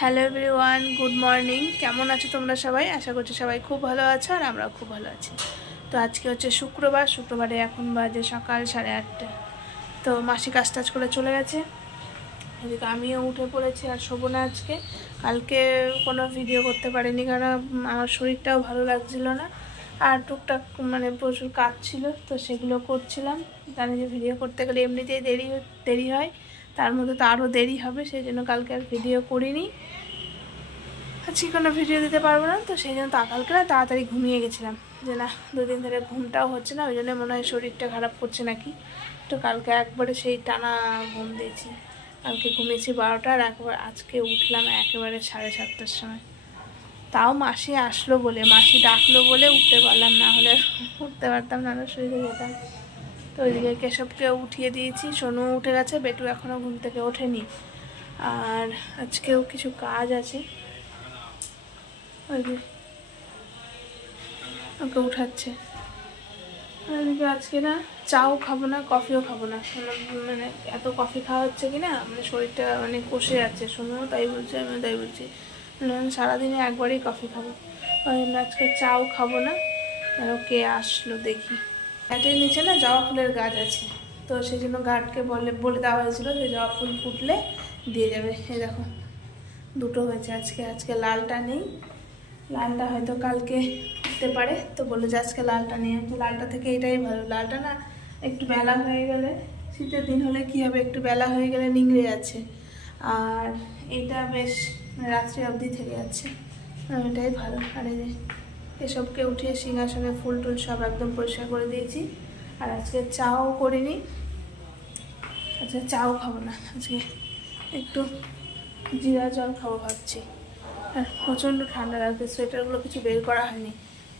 Hello everyone, good morning. কেমন আছো তোমরা সবাই? আশা করছি সবাই খুব ভালো আছো আর আমরাও খুব ভালো আছি। তো আজকে হচ্ছে শুক্রবারে এখন বাজে সকাল 8:30। তো মাসি কাজ টাজ করে চলে গেছে, এদিকে আমিও উঠে পড়েছি। আর শোভনা আজকে কালকে কোনো ভিডিও করতে পারিনি, কারণ আমার শরীরটাও ভালো লাগছিল না, আর টুকটাক প্রচুর কাজ ছিল, তো সেগুলো করছিলাম। জানি যে ভিডিও করতে গেলে এমনিতেই দেরি হয়, তার মধ্যে তো আরও দেরি হবে, সেই জন্য কালকে আর ভিডিও করিনি। আজকে কোনো ভিডিও দিতে পারবো না, তো সেই জন্য কালকে না তাড়াতাড়ি ঘুমিয়ে গেছিলাম, যে না দুদিন ধরে ঘুমটাও হচ্ছে না, ওই জন্য মনে হয় শরীরটা খারাপ করছে নাকি। তো কালকে একবারে সেই টানা ঘুম দিয়েছি, কালকে ঘুমিয়েছি 12টা, আর আজকে উঠলাম একেবারে 7:30টার সময়। তাও মাসি আসলো বলে, মাসি ডাকলো বলে উঠতে পারলাম, না হলে উঠতে পারতাম না, শুয়ে যেতাম। তো ওইদিকে কেশবকে উঠিয়ে দিয়েছি, সোনু উঠে গেছে, বেটু এখনও ঘুম থেকে ওঠেনি। আর আজকেও কিছু কাজ আছে, ওকে উঠাচ্ছে। ওইদিকে আজকে না চাও খাবো না, কফিও খাবো না, এত কফি খাওয়া হচ্ছে কি না, শরীরটা কষে যাচ্ছে। শুনুও তাই বলছে, আমিও তাই বলছি, সারাদিনে একবারই কফি খাবো। ওই জন্য আজকে চাও খাবো না। আর কে আসলো দেখি, গাছের নিচে না জবা ফুলের গাছ আছে, তো সেই জন্য গার্ডকে বলে দেওয়া হয়েছিল যে জবা ফুল ফুটলে দিয়ে যাবে। এই দেখো দুটো হয়েছে আজকে লালটা নেই, লালটা হয়তো কালকে ফুটতে পারে, তো বলে যে আজকে লালটা নিয়ে, তো লালটা থেকে এটাই ভালো। লালটা না একটু বেলা হয়ে গেলে, শীতের দিন হলে কী হবে, একটু বেলা হয়ে গেলে নিংড়ে যাচ্ছে, আর এইটা বেশ রাত্রি অবধি থেকে যাচ্ছে, এটাই ভালো। আর এই যে এসবকে উঠিয়ে সিংহাসনে ফুল টুল সব একদম পরিষ্কার করে দিয়েছি। আর আজকে চাও করিনি, আজকে চাও খাবো না, আজকে একটু জিরা জল খাবো ভাবছি। আর প্রচণ্ড ঠান্ডা লাগছে, সোয়েটারগুলো কিছু বের করা হয়নি,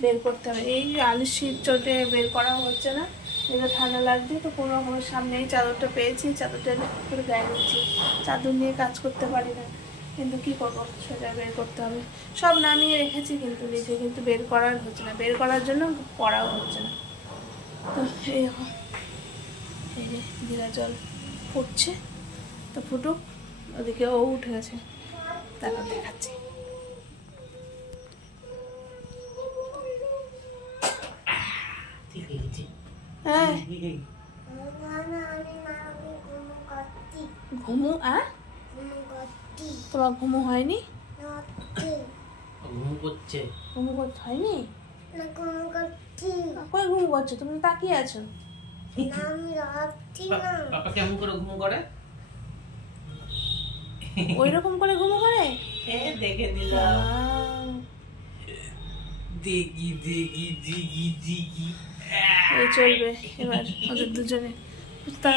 বের করতে হবে। এই আলির শীত চলতে বের করাও হচ্ছে না, এগুলো ঠান্ডা লাগছে, তো কোনো রকমের সামনেই চাদরটা পেয়েছি, চাদরটা করে গায়ে দিচ্ছি। চাদর নিয়ে কাজ করতে পারি না, কিন্তু কী করবো, সোয়েটার বের করতে হবে। সব নামিয়ে রেখেছি কিন্তু নিজে, কিন্তু বের করার হচ্ছে না, বের করার জন্য পড়াও হচ্ছে না। তো এই যে জিরা জল ফুটছে, তো ফুটুক, ওদিকে ও উঠে গেছে, তারপর দেখাচ্ছি। হ্যাঁ ঘুমু, তোমার ঘুমু হয়নি? ঘুমু করছে হয়নি? কই ঘুমু করছো? তুমি তাকিয়ে আছো। পাপা কেমন করে ঘুমু করে? ওই রকম করে ঘুমু করে? দেখে দিলাম, দেখি এই চলবে এবার ওদের দুজনে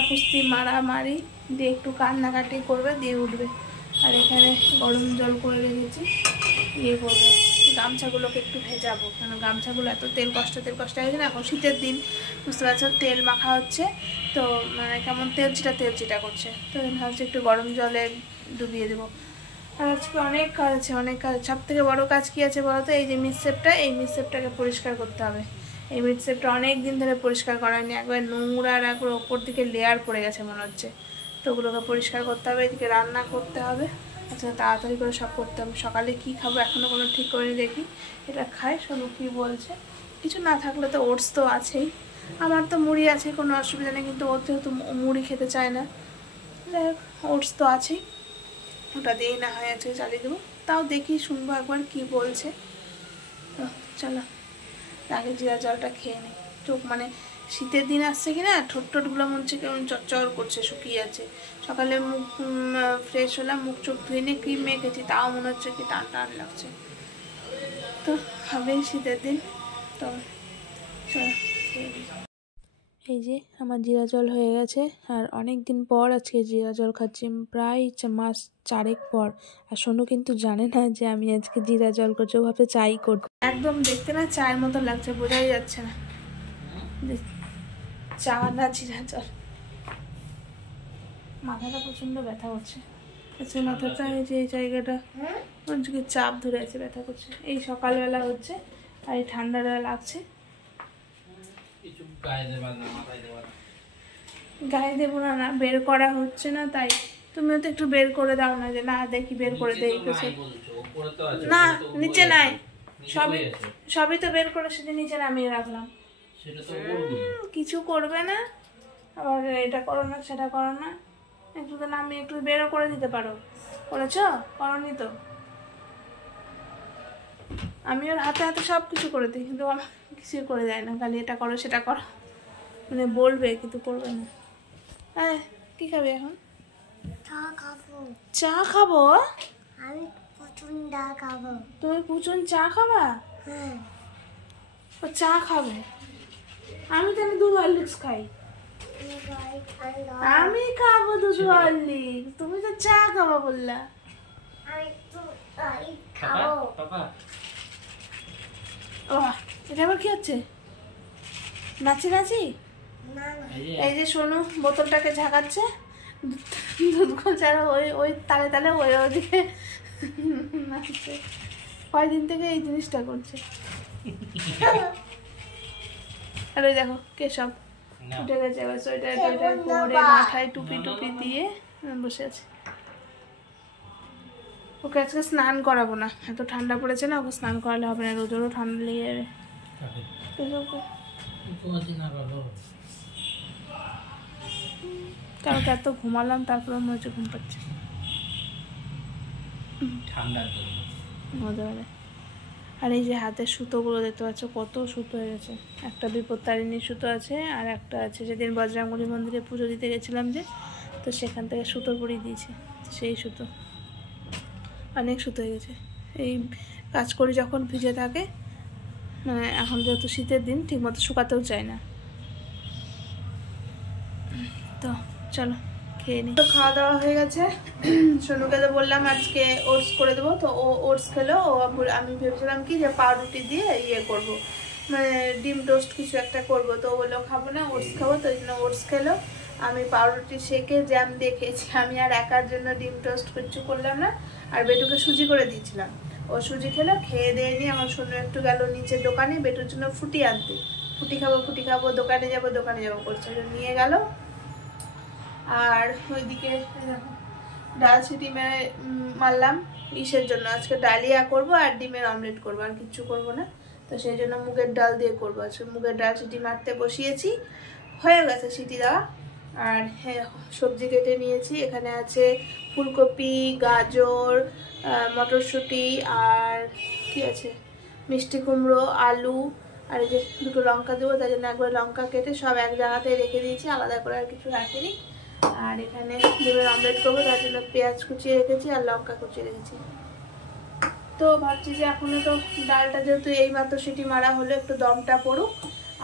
কুস্তি মারামারি দিয়ে একটু কান্নাকাটি করবে, দিয়ে উঠবে। আর এখানে গরম জল করে রেখেছি, ইয়ে করবো, গামছাগুলোকে একটু ভেজাবো, কারণ গামছাগুলো এত তেল কষ্ট হয়েছে না, এখন শীতের দিন বুঝতে পারছো, তেল মাখা হচ্ছে, তো কেমন তেল চিটা করছে, তো ভাবছি একটু গরম জলে ডুবিয়ে দেবো। আর আজকে অনেক কাজ আছে, সব থেকে বড়ো কাজ কী আছে বলো তো? এই যে মিটসেপটাকে পরিষ্কার করতে হবে। এই মিটসেপটা অনেক দিন ধরে পরিষ্কার করা হয়নি, একবার নোংরা আর একবার ওপর দিকে লেয়ার পড়ে গেছে মনে হচ্ছে, তো ওগুলোকে পরিষ্কার করতে হবে। এদিকে রান্না করতে হবে, আচ্ছা তাড়াতাড়ি করে সব করতে হবে। সকালে কী খাবো এখনও কোনো ঠিক করে দেখি, এটা খাই। শোনো কী বলছে, কিছু না থাকলে তো ওটস তো আছেই, আমার তো মুড়ি আছে, কোনো অসুবিধা নেই, কিন্তু ও যেহেতু মুড়ি খেতে চায় না, যাই হোক ওটস তো আছেই, ওটা দিয়েই না হয় আজকে চালিয়ে দেবো। তাও দেখি, শুনবো একবার কি বলছে। তো চলো আগে জিরা জলটা খেয়ে নিই, চোখ শীতের দিন আসছে কি না, ঠোঁটগুলো মনে হচ্ছে কেমন চচ্চর করছে, শুকিয়ে আছে। সকালে মুখ ফ্রেশ হলাম, মুখ চোখ ধুয়ে নিয়ে ক্রিম মেখেছি, তাও মনে হচ্ছে কি টান টান লাগছে। তো হবেই শীতের দিন, তো চলো খেয়ে নিই। এই যে আমার জিরা জল হয়ে গেছে, আর অনেক দিন পর আজকে জিরা জল খাচ্ছি, প্রায় মাস 4 পর। আর সোনু কিন্তু জানে না যে আমি আজকে জিরা জল করছি, ও ভাবছে চাই করছি। একদম দেখতে না চায়ের মতো লাগছে, বোঝাই যাচ্ছে না চা না জিরা জল। মাথাটা প্রচণ্ড ব্যথা করছে, আচ্ছা মাথাটা এই যে এই জায়গাটা আজকে চাপ ধরে আছে, ব্যথা করছে। এই সকালবেলা হচ্ছে আর এই ঠান্ডাটা লাগছে, গায়ে দেবো না, বের করা হচ্ছে না, তাই তুমিও তো একটু বের করে দাও না, যে না দেখি বের করে দেই কিছু। না নিচে নাই, সবই তো বের করে সেটা নিচে নামিয়ে রাখলাম। কিছু করবে না, আবার এটা করো না সেটা করো না, একটু তো নামিয়ে একটু বেরও করে দিতে পারো। করেছো? করনি তো। আমি ওর হাতে হাতে সব কিছু করে দিই, কিন্তু আমার কিছুই করে দেয় না, খালি এটা করো সেটা করো, মানে বলবে কিন্তু করবে না। হ্যাঁ, কি খাবে এখন? চা খাবো? আমি পুচুন চা খাবো। তুমি পুচুন চা খাবা? ও চা খাবে। আমি তো দুধ হরলিক্স খাই। আমি খাবো দুধ হরলিক্স, তুমি তো চা খাবা বললা। এটা আবার কি হচ্ছে? নাচি নাচি? এই যে সোনু বোতলটাকে ঝাঁকাচ্ছে, দুধ ছাড়া ওই ওই তালে তালে ওই ওদিকে নাচছে। কয়দিন থেকে এই জিনিসটা করছে। আর ওই দেখো কেশব উঠে গেছে, এবার সোয়েটার টোয়েটার পরে মাথায় টুপি টুপি দিয়ে বসে আছে। ওকে আজকে স্নান করাবো না, এত ঠান্ডা পড়েছে না, ওকে স্নান করালে হবে না, রোজেরও ঠান্ডা লেগে যাবে। কারণ এত ঘুমালাম, তারপরে মনে হচ্ছে ঘুম পাচ্ছে ঠান্ডার জন্য হতে পারে। আর এই যে হাতের সুতোগুলো দেখতে পাচ্ছ, কত সুতো হয়ে গেছে। একটা বিপত্তারিণীর সুতো আছে, আর একটা আছে যেদিন বজরংবলী মন্দিরে পুজো দিতে গেছিলাম যে, তো সেখান থেকে সুতো পরিয়ে দিয়েছে, সেই সুতো। অনেক সুতো হয়ে গেছে। এই কাজ করি যখন ভিজে থাকে, মানে এখন যেহেতু শীতের দিন, ঠিকমতো শুকাতেও চায় না। তো চলো খেয়ে নিই। তো খাওয়া দাওয়া হয়ে গেছে। সোনুকে তো বললাম আজকে ওটস করে দেবো, তো ও ওটস খেলো। আমি ভেবেছিলাম কি যে পাউরুটি দিয়ে ইয়ে করবো, মানে ডিম টোস্ট কিছু একটা করবো, তো ও বললো খাবো না, ওটস খাবো, তো ওই জন্য ওটস খেলো। আমি পাউরুটি সেকে জ্যাম দিয়ে খেয়েছি। আমি আর একার জন্য ডিম টোস্ট কিছু করলাম না, আর বেটুকে সুজি করে দিয়েছিলাম। ও সুজি খেলো, খেয়ে দিয়ে নিয়ে আমার সোনু একটু গেল নিচের দোকানে বেটুর জন্য ফুটি আনতে। ফুটি খাবো, দোকানে যাবো করছে, নিয়ে গেল। আর ওইদিকে ডাল সিটি মারলাম ইসের জন্য, আজকে ডালিয়া করবো আর ডিমের অমলেট করবো, আর কিচ্ছু করবো না। তো সেই জন্য মুগের ডাল দিয়ে করবো। আজকে মুগের ডাল সিটি মারতে বসিয়েছি, হয়ে গেছে সিটি দেওয়া। আর হ্যাঁ, সবজি কেটে নিয়েছি। এখানে আছে ফুলকপি, গাজর, মটরশুঁটি, আর কি আছে মিষ্টি কুমড়ো, আলু, আর এই যে দুটো লঙ্কা দেবো, তাই জন্য একবার লঙ্কা কেটে সব এক জায়গাতে রেখে দিয়েছি, আলাদা করে আর কিছু রাখিনি। আর এখানে ডিমের অমলেট করবো, তার জন্য পেঁয়াজ কুচিয়ে রেখেছি আর লঙ্কা কুচিয়ে রেখেছি। তো ভাবছি যে এখনো তো ডালটা যেহেতু এইমাত্র সিটি মারা হলো, একটু দমটা পড়ুক,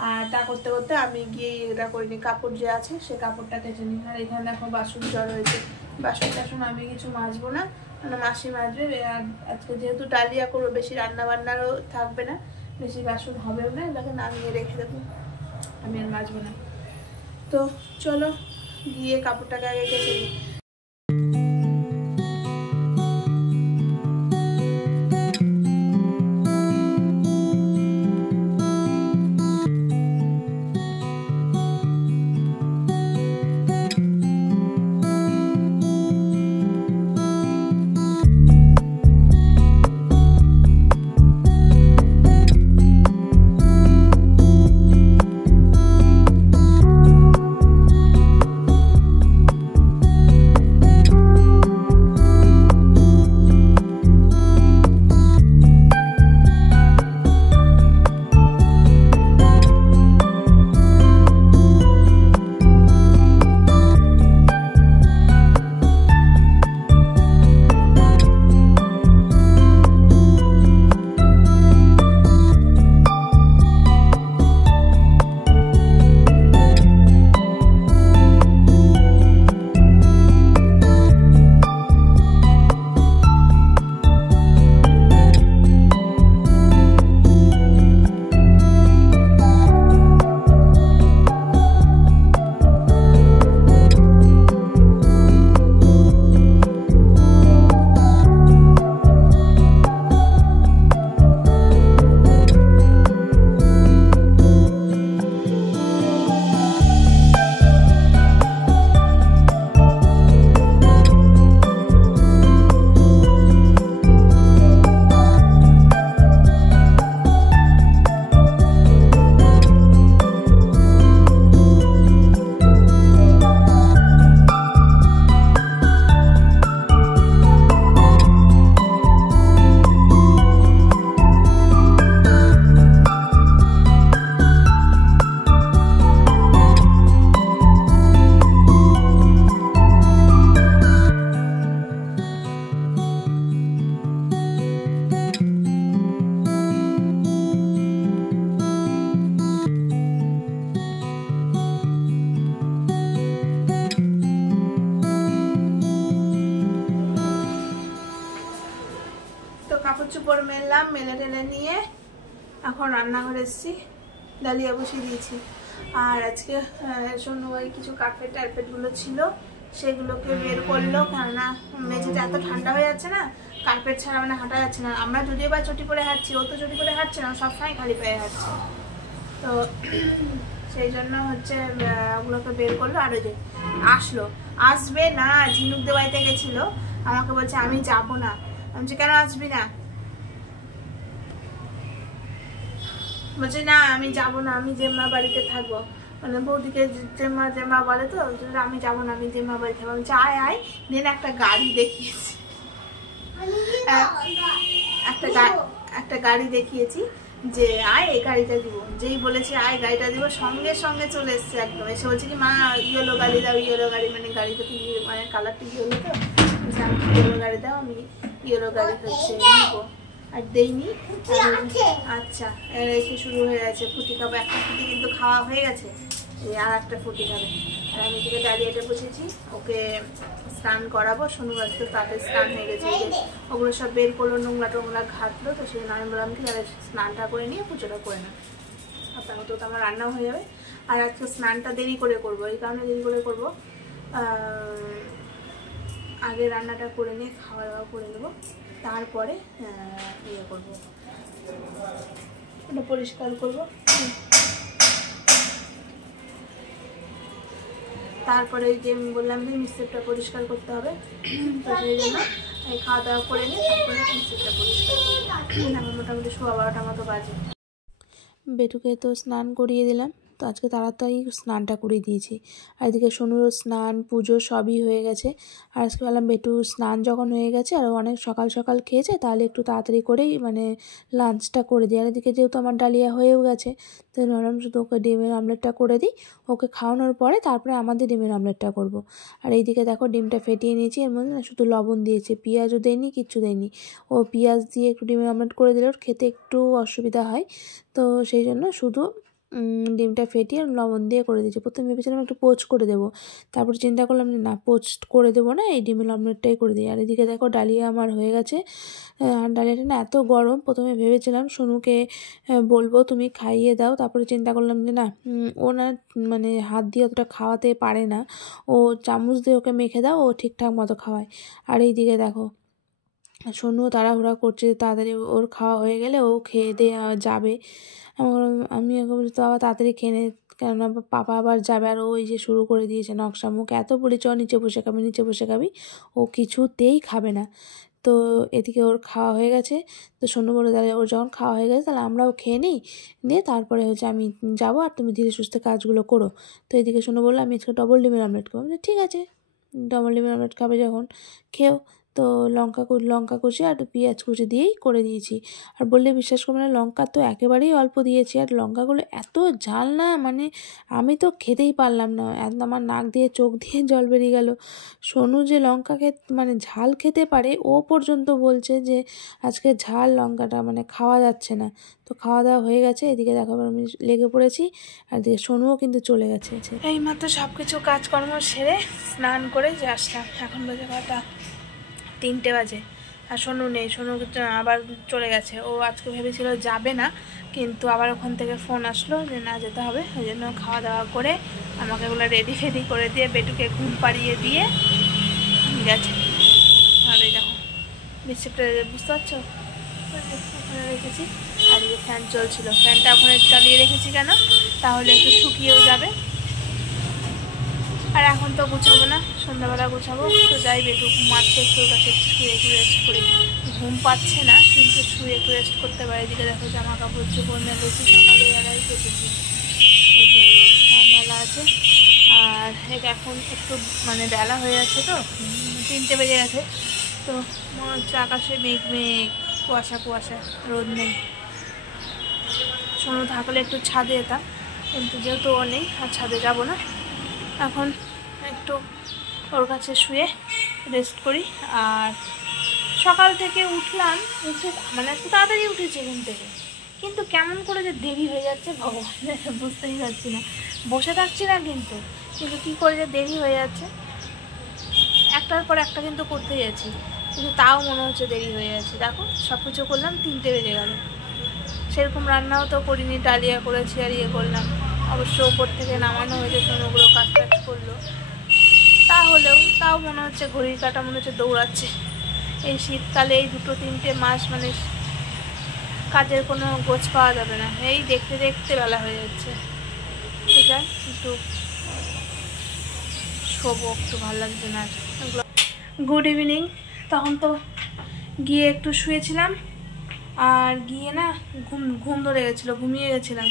আর তা করতে করতে আমি গিয়ে এটা করিনি, কাপড় যে আছে সে কাপড়টা কেচে নিই। আর এখানে দেখো বাসন জড়ো হয়েছে, বাসন টাসন আমি কিছু মাজবো না, মানে মাসি মাজবে। আর আজকে যেহেতু ডালিয়া করবো, বেশি রান্না বান্নারও থাকবে না, বেশি বাসন হবেও না, এটাকে নামিয়ে রেখে দেবো, আমি আর মাজবো না। তো চলো গিয়ে কাপড়টাকে আগে কেচে নিই। কাপড় চোপড় মেললাম, মেলে টেলে নিয়ে এখন রান্নাঘরে এসেছি, ডালিয়া বসিয়ে দিয়েছি। আর আজকে শোনো ওই কিছু কার্পেট টার্পেটগুলো ছিল সেগুলোকে বের করলো, কেননা মেঝেটা এত ঠান্ডা হয়ে যাচ্ছে না, কার্পেট ছাড়া মানে হাঁটা যাচ্ছে না। আমরা যদিও বা চটি পরে হাঁটছি, ও তো চটি পরে হাঁটছে না, সবসময় খালি পায়ে হাঁটছে। তো সেই জন্য হচ্ছে ওগুলোকে বের করলো। আর ওই যে আসবে না, ঝিনুকদের বাড়িতে গেছিলো, আমাকে বলছে আমি যাব না। আমি বলছি কেন আসবি না? বলছে না আমি যাব না, আমি জেম্মা বাড়িতে থাকবো। মানে বৌদিকে জেম্মা বলে, তো আমি যাবো না, আমি জেম্মা বাড়িতে থাকবো। বলছে আয় আয়, দিন একটা গাড়ি দেখিয়েছি, একটা গাড়ি দেখিয়েছি যে আয় এই গাড়িটা দিব। যেই বলেছে আয় গাড়িটা দিব, সঙ্গে সঙ্গে চলে এসছে একদম। এসে বলছে কি মা ইয়েলো গাড়ি দাও, ইয়েলো গাড়ি, মানে গাড়িটা কি মানে কালারটা ইয়েলো, তো আমি ইয়েলো গাড়ি দাও, আমি ইয়েলো গাড়ি হচ্ছে নিবো। আর দেইনি। আচ্ছা, এসে শুরু হয়ে গেছে ফুটি খাবো। একটা ফুটি কিন্তু খাওয়া হয়ে গেছে, আর একটা ফুটি খাবে। আর আমি থেকে ডালিয়াটা বসেছি, ওকে স্নান করাবো। শোনো আজকে তাতে স্নান হয়ে গেছে, ওগুলো সব বের করলো, নোংরা টোংরা ঘাটলো। তো সেই আমি বললাম কি তাহলে স্নানটা করে নিয়ে পুজোটা করে না, আপনার তো আমার রান্নাও হয়ে যাবে। আর আজকে স্নানটা দেরি করে করবো, এই কারণে দেরি করে করবো, আগে রান্নাটা করে নিয়ে খাওয়া দাওয়া করে নেবো, তারপরে ইয়ে করবো, ওটা পরিষ্কার করবো, তারপরে যে বললাম যে মিক্সারটা পরিষ্কার করতে হবে। তো সেই জন্য খাওয়া দাওয়া করে নিয়ে তারপরে মিক্সারটা পরিষ্কার করবো। আমার মোটামুটি 12:15 মতো বাজে। বেটুকে তো স্নান করিয়ে দিলাম, তো আজকে তাড়াতাড়ি স্নানটা করে দিয়েছি। আর এদিকে সোনুরও স্নান পুজো সবই হয়ে গেছে। আর আজকে বললাম বেটু স্নান যখন হয়ে গেছে আর অনেক সকাল সকাল খেয়েছে, তাহলে একটু তাড়াতাড়ি করেই মানে লাঞ্চটা করে দিই। আর এদিকে যেহেতু আমার ডালিয়া হয়েও গেছে, তো ভাবলাম শুধু ওকে ডিমের আমলেটটা করে দিই, ওকে খাওয়ানোর পরে তারপরে আমাদের ডিমের আমলেটটা করব। আর এইদিকে দেখো ডিমটা ফেটিয়ে নিয়েছি, এর মধ্যে না শুধু লবণ দিয়েছে, পেঁয়াজও দেয়নি, কিচ্ছু দেয়নি। ও পেঁয়াজ দিয়ে একটু ডিমের আমলেট করে দিলে ওর খেতে একটু অসুবিধা হয়, তো সেই জন্য শুধু ডিমটা ফেটিয়ে লবণ দিয়ে করে দিয়েছি। প্রথমে ভেবেছিলাম একটু পোচ করে দেবো, তারপর চিন্তা করলাম যে না পোচ করে দেবো না, এই ডিমের আমলেটটাই করে দিই। আর এদিকে দেখো ডালিয়া আমার হয়ে গেছে। আর ডালিয়াটা না এত গরম, প্রথমে ভেবেছিলাম সোনুকে বলবো তুমি খাইয়ে দাও, তারপরে চিন্তা করলাম যে না ও না মানে হাত দিয়ে অতটা খাওয়াতে পারে না, ও চামচ দিয়ে ওকে মেখে দাও, ও ঠিকঠাক মতো খাওয়ায়। আর এইদিকে দেখো সোনুও তাড়াহুড়া করছে, তাড়াতাড়ি ওর খাওয়া হয়ে গেলে ও খেয়ে দিয়ে যাবে। আমি এখন বলছি তো আবার তাড়াতাড়ি খেয়ে নে, কেননা পাপা আবার যাবে। আর ওই যে শুরু করে দিয়েছে নকশা মুখ, এত বলি চ নিচে বসে খাবি, নিচে বসে খাবি, ও কিছুতেই খাবে না। তো এদিকে ওর খাওয়া হয়ে গেছে, তো সোনু বলে তাহলে ওর যখন খাওয়া হয়ে গেছে তাহলে আমরাও খেয়ে নিই, দিয়ে তারপরে হচ্ছে আমি যাবো, আর তুমি ধীরে সুস্থে কাজগুলো করো। তো এদিকে সোনু বললো আমি আজকে ডবল ডিমের আমলেট করবো। ঠিক আছে, ডবল ডিমের আমলেট খাবে যখন খেও। তো লঙ্কা কুচি আর পেঁয়াজ কুচি দিয়েই করে দিয়েছি। আর বললে বিশ্বাস করবে না, লঙ্কা তো একেবারেই অল্প দিয়েছি, আর লঙ্কাগুলো এত ঝাল না, মানে আমি তো খেতেই পারলাম না, আমার নাক দিয়ে চোখ দিয়ে জল বেরিয়ে গেল। সোনু যে লঙ্কা মানে ঝাল খেতে পারে, ও পর্যন্ত বলছে যে আজকে ঝাল লঙ্কাটা মানে খাওয়া যাচ্ছে না। তো খাওয়া দাওয়া হয়ে গেছে, এদিকে দেখো আমি লেগে পড়েছি, আর এদিকে সোনুও কিন্তু চলে গেছে। এইমাত্র সব কিছু কাজকর্ম সেরে স্নান করে যে আসলাম, এখন বাজে কটা 3টে বাজে। আর সোনু নেই, সোনু আবার চলে গেছে। ও আজকে ভেবেছিল যাবে না, কিন্তু আবার ওখান থেকে ফোন আসলো যে না যেতে হবে। ওই জন্য খাওয়া দাওয়া করে আমাকে এগুলো রেডি ফেডি করে দিয়ে বেটুকে ঘুম পাড়িয়ে দিয়ে গেছে। আর এই দেখো মিষ্টিটা বুঝতে পারছো ওখানে রেখেছি। আর এই ফ্যান চলছিল, ফ্যানটা ওখানে চালিয়ে রেখেছি কেন, তাহলে একটু শুকিয়েও যাবে। আর এখন তো গুছাবো না, সন্ধ্যাবেলা গুছাবো। তো যাই বেটু ঘুমাচ্ছে, একটু কাছে শুয়ে একটু রেস্ট করি। ঘুম পাচ্ছে না, কিন্তু শুয়ে একটু রেস্ট করতে পারে। এদিকে দেখো জামা কাপড় চোপড় মেলেছি, সকালে এলাকায় কেটেছি, মেলা আছে। আর এখন একটু মানে বেলা হয়ে যাচ্ছে, তো 3টে বেজে গেছে। তো মনে হচ্ছে আকাশে মেঘ মেঘ, কুয়াশা কুয়াশা, রোদ নেই। সোনু থাকলে একটু ছাদে যেতাম, কিন্তু যেহেতু ও নেই আর ছাদে যাব না। এখন একটু ওর কাছে শুয়ে রেস্ট করি। আর সকাল থেকে উঠলাম, মানে একটু তাড়াতাড়ি উঠেছি ঘুম থেকে, কিন্তু কেমন করে যে দেরি হয়ে যাচ্ছে ভগবান বুঝতেই পারছি না। বসে থাকছি না কিন্তু কী করে যে দেরি হয়ে যাচ্ছে, একটার পর একটা কিন্তু করতে যাচ্ছি। কিন্তু তাও মনে হচ্ছে দেরি হয়ে যাচ্ছে। দেখো সব কিছু করলাম 3টে বেজে গেল। সেরকম রান্নাও তো করিনি, ডালিয়া করেছি আর ইয়ে করলাম। অবশ্য ওপর থেকে নামানো হয়েছে, সোনোগুলো কাজ টাজ করলো, তাও মনে হচ্ছে ঘড়ির কাঁটা মনে হচ্ছে দৌড়াচ্ছে। এই শীতকালে এই 2-3টে মাস মানে কাজের কোনো গোছ পাওয়া যাবে না, এই দেখতে দেখতে বেলা হয়ে যাচ্ছে। তো যাই একটু শোবো, একটু ভালো লাগছে না। Good evening. তখন তো গিয়ে একটু শুয়েছিলাম, আর গিয়ে না ঘুম ধরে গেছিলো, ঘুমিয়ে গেছিলাম।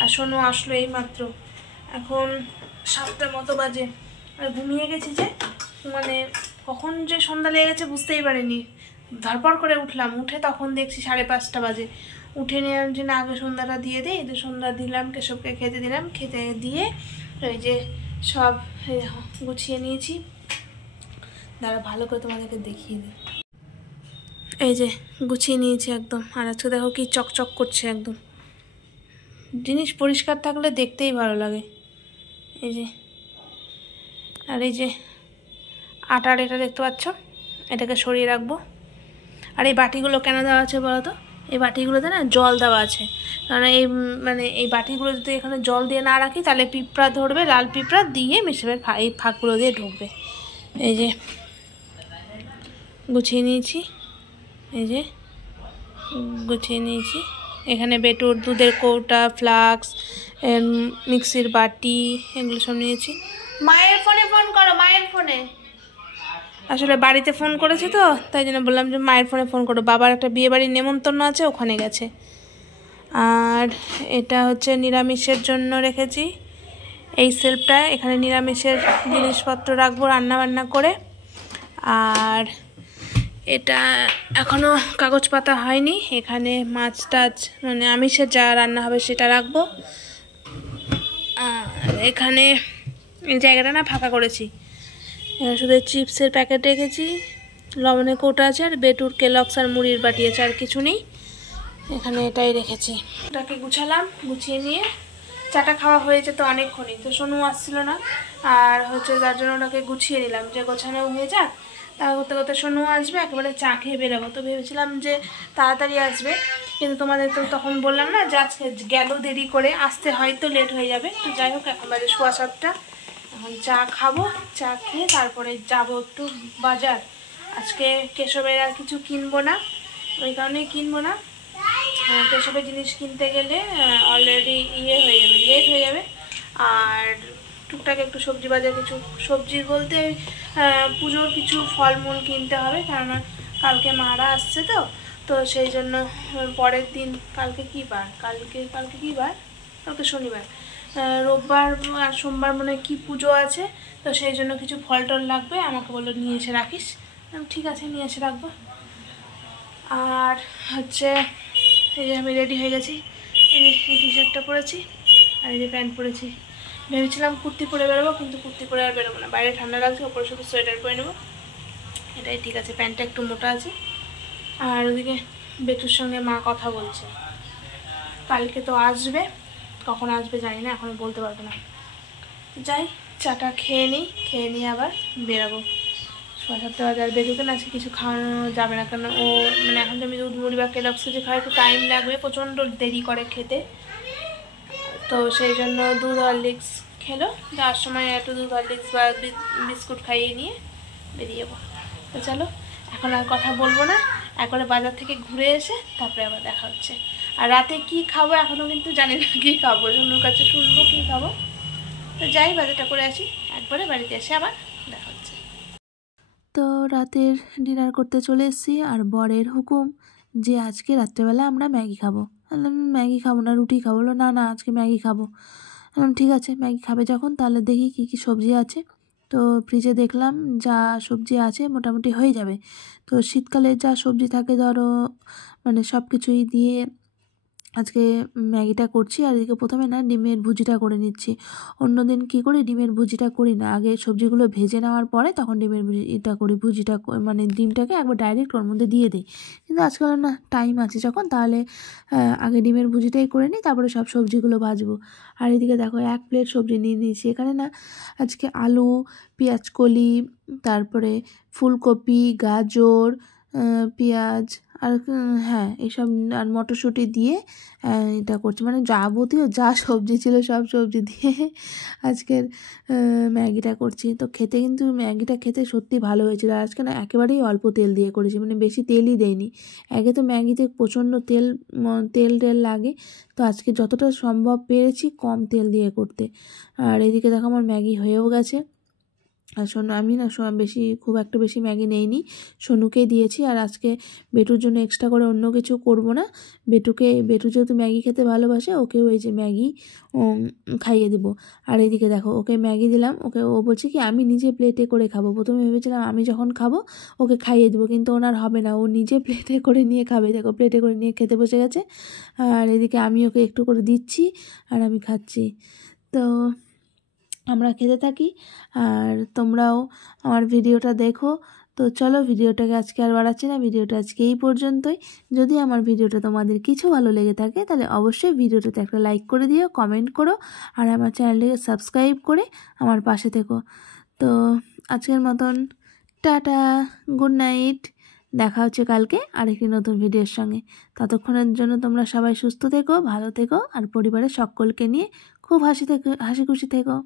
আর সোনু আসলো এই মাত্র, এখন 7টার মতো বাজে। আর ঘুমিয়ে গেছি যে মানে কখন যে সন্ধ্যা লেগে গেছে বুঝতেই পারিনি। ধরপড় করে উঠলাম, উঠে তখন দেখছি 5:30 বাজে। উঠে নিলাম যে না আগে সন্ধ্যাটা দিয়ে দিই, তো সন্ধ্যা দিলাম, কেশবকে খেতে দিলাম, খেতে দিয়ে এই যে সব গুছিয়ে নিয়েছি। দাঁড়া ভালো করে তোমাদেরকে দেখিয়ে দিই। এই যে গুছিয়ে নিয়েছি একদম। আর আজকে দেখো কি চকচক করছে একদম। জিনিস পরিষ্কার থাকলে দেখতেই ভালো লাগে। এই যে আর এই যে আটার এটা দেখতে পাচ্ছ, এটাকে সরিয়ে রাখবো। আর এই বাটিগুলো কেন দেওয়া আছে বলো তো? এই বাটিগুলোতে না জল দেওয়া আছে, কারণ এই মানে এই বাটিগুলো যদি এখানে জল দিয়ে না রাখি তাহলে পিঁপড়া ধরবে, লাল পিঁপড়া দিয়ে মিশবে, এই ফাঁকগুলো দিয়ে ঢুকবে। এই যে গুছিয়ে নিয়েছি, এই যে গুছিয়ে নিয়েছি। এখানে বেটুর দুধের কৌটা, ফ্লাক্স, মিক্সির বাটি, এগুলো সব নিয়েছি। মায়ের ফোনে ফোন করো, মায়ের ফোনে। আসলে বাড়িতে ফোন করেছে তো, তাই জন্য বললাম যে মায়ের ফোনে ফোন করো। বাবার একটা বিয়েবাড়ির নেমন্তন্ন আছে, ওখানে গেছে। আর এটা হচ্ছে নিরামিষের জন্য রেখেছি এই সেলফটা, এখানে নিরামিষের জিনিসপত্র রাখবো রান্নাবান্না করে। আর এটা এখনও কাগজ পাতা হয়নি, এখানে মাছ টাছ মানে আমিষের যা রান্না হবে সেটা রাখবো। আর এখানে এই জায়গাটা না ফাঁকা করেছি, শুধু চিপসের প্যাকেট রেখেছি, লবণের কৌটা আছে, আর বেটুর কেলক্স আর মুড়ির বাটি আছে, আর কিছু নেই। এখানে এটাই রেখেছি। ওটাকে গুছালাম, গুছিয়ে নিয়ে চাটা খাওয়া হয়েছে তো অনেকক্ষণই, তো সোনু আসছিল না, আর হচ্ছে যার জন্য ওটাকে গুছিয়ে নিলাম যে গোছানো হয়ে যাক। তা করতে করতে সোনু আসবে, একেবারে চা খেয়ে বেরোবো। তো ভেবেছিলাম যে তাড়াতাড়ি আসবে, কিন্তু তোমাদের তো তখন বললাম না যে আজকে গেল দেরি করে, আসতে হয়তো লেট হয়ে যাবে। তো যাই হোক, এখন বাজে 7:15। এখন চা খাবো, চা খেয়ে তারপরে যাবো একটু বাজার। আজকে কেশবের আর কিছু কিনবো না, ওই কারণেই কিনবো না। কেশবের জিনিস কিনতে গেলে অলরেডি হয়ে যাবে, লেট হয়ে যাবে। আর টুকটাক একটু সবজি বাজার, কিছু সবজি বলতে পুজোর কিছু ফলমূল কিনতে হবে, কেননা কালকে মারা আসছে তো। তো সেই জন্য পরের দিন, কালকে কী বার, কালকে কী বার, কালকে শনিবার, রোববার আর সোমবার মনে হয় কী পুজো আছে। তো সেই জন্য কিছু ফল টল লাগবে, আমাকে বললো নিয়ে এসে রাখিস। ঠিক আছে, নিয়ে এসে রাখবো। আর হচ্ছে এই যে আমি রেডি হয়ে গেছি, এই যে এই টি শার্টটা পরেছি আর এই যে প্যান্ট পরেছি। ভেবেছিলাম কুর্তি পরে বেরোবো, কিন্তু কুর্তি পরে আর বেরোবো না, বাইরে ঠান্ডা লাগছে, ওপরে শুধু সোয়েটার পরে নেবো, এটাই ঠিক আছে। প্যান্টটা একটু মোটা আছে। আর ওদিকে বেটুর সঙ্গে মা কথা বলছে, কালকে তো আসবে, কখন আসবে জানি না, এখনও বলতে পারবো না। যাই চাটা খেয়ে নিয়ে আবার বেরোবো। 7:30 বাজে। আর বেরোতে না আজকে কিছু খাওয়ানো যাবে না, কারণ ও মানে এখন তো আমি দুধ মুড়ি বা কেলক্স যে খাওয়া একটু টাইম লাগবে, প্রচণ্ড দেরি করে খেতে। তো সেই জন্য দুধ হরলিক্স খেলো, যাওয়ার সময় একটু দুধ হরলিক্স বা বিস্কুট খাইয়ে নিয়ে বেরিয়ে যাবো। তো চলো, এখন আর কথা বলবো না, একবারে বাজার থেকে ঘুরে এসে তারপরে আবার দেখা হচ্ছে। আর রাতে কি খাবো এখনও কিন্তু জানি না, কী খাবো, সোনুর কাছে শুনবো কী খাবো। তো যাই বাজারটা করে আসি, একবারে বাড়িতে এসে আবার দেখা হচ্ছে। তো রাতের ডিনার করতে চলে এসেছি, আর বরের হুকুম যে আজকে রাত্রেবেলা আমরা ম্যাগি খাবো। বললাম ম্যাগি খাবো না, রুটি খাবো। বললো না না, আজকে ম্যাগি খাবো। বললাম ঠিক আছে, ম্যাগি খাবে যখন তাহলে দেখি কী কী সবজি আছে। তো ফ্রিজে দেখলাম যা সবজি আছে মোটামুটি হয়ে যাবে। তো শীতকালে যা সবজি থাকে ধরো মানে সব কিছুই দিয়ে আজকে ম্যাগিটা করছি। আর এদিকে প্রথমে না ডিমের ভুজিটা করে নিচ্ছি। অন্যদিন কী করি, ডিমের ভুজিটা করি না, আগে সবজিগুলো ভেজে নেওয়ার পরে তখন ডিমের ভুজিটা করি। ভুজিটা মানে ডিমটাকে একবার ডাইরেক্ট ওর মধ্যে দিয়ে দিই, কিন্তু আজকাল না টাইম আছে যখন, তাহলে আগে ডিমের ভুজিটাই করে নিই, তারপরে সব সবজিগুলো ভাজবো। আর এদিকে দেখো 1 প্লেট সবজি নিয়ে নিয়েছি। এখানে না আজকে আলু, পেঁয়াজকলি, তারপরে ফুলকপি, গাজর, পেঁয়াজ আর হ্যাঁ এইসব আর মটরশুঁটি দিয়ে এটা করছি, মানে যাবতীয় যা সবজি ছিল সব সবজি দিয়ে আজকের ম্যাগিটা করছি। তো খেতে কিন্তু ম্যাগিটা খেতে সত্যি ভালো হয়েছিল। আর আজকে না একেবারেই অল্প তেল দিয়ে করেছি, মানে বেশি তেলই দেয়নি। একে তো ম্যাগিতে প্রচণ্ড তেল তেল লাগে, তো আজকে যতটা সম্ভব পেরেছি কম তেল দিয়ে করতে। আর এদিকে দেখো আমার ম্যাগি হয়েও গেছে। আর সোনু, আমি না খুব একটা বেশি ম্যাগি নেইনি, সোনুকেই দিয়েছি। আর আজকে বেটুর জন্য এক্সট্রা করে অন্য কিছু করব না। বেটু যেহেতু ম্যাগি খেতে ভালোবাসে, ওকেও এই যে ম্যাগি খাইয়ে দেব। আর এদিকে দেখো ওকে ম্যাগি দিলাম, ও বলছে কি আমি নিজে প্লেটে করে খাবো। প্রথমে ভেবেছিলাম আমি যখন খাবো ওকে খাইয়ে দেবো, কিন্তু ওনার হবে না, ও নিজে প্লেটে করে নিয়ে খাবে। দেখো প্লেটে করে নিয়ে খেতে বসে গেছে। আর এদিকে আমি ওকে একটু করে দিচ্ছি আর আমি খাচ্ছি। তো আমরা খেতে থাকি আর তোমরাও আমার ভিডিওটা দেখো। তো চলো ভিডিওটাকে আজকে আর বাড়াচ্ছি না, ভিডিওটা আজকে এই পর্যন্তই। যদি আমার ভিডিওটা তোমাদের কিছু ভালো লেগে থাকে তাহলে অবশ্যই ভিডিওটাতে একটা লাইক করে দিও, কমেন্ট করো আর আমার চ্যানেলটিকে সাবস্ক্রাইব করে আমার পাশে থেকো। তো আজকের মতন টাটা, গুড নাইট, দেখা হচ্ছে কালকে আরেকটি নতুন ভিডিওর সঙ্গে। ততক্ষণের জন্য তোমরা সবাই সুস্থ থেকো, ভালো থেকো আর পরিবারের সকলকে নিয়ে খুব হাসি খুশি থেকো।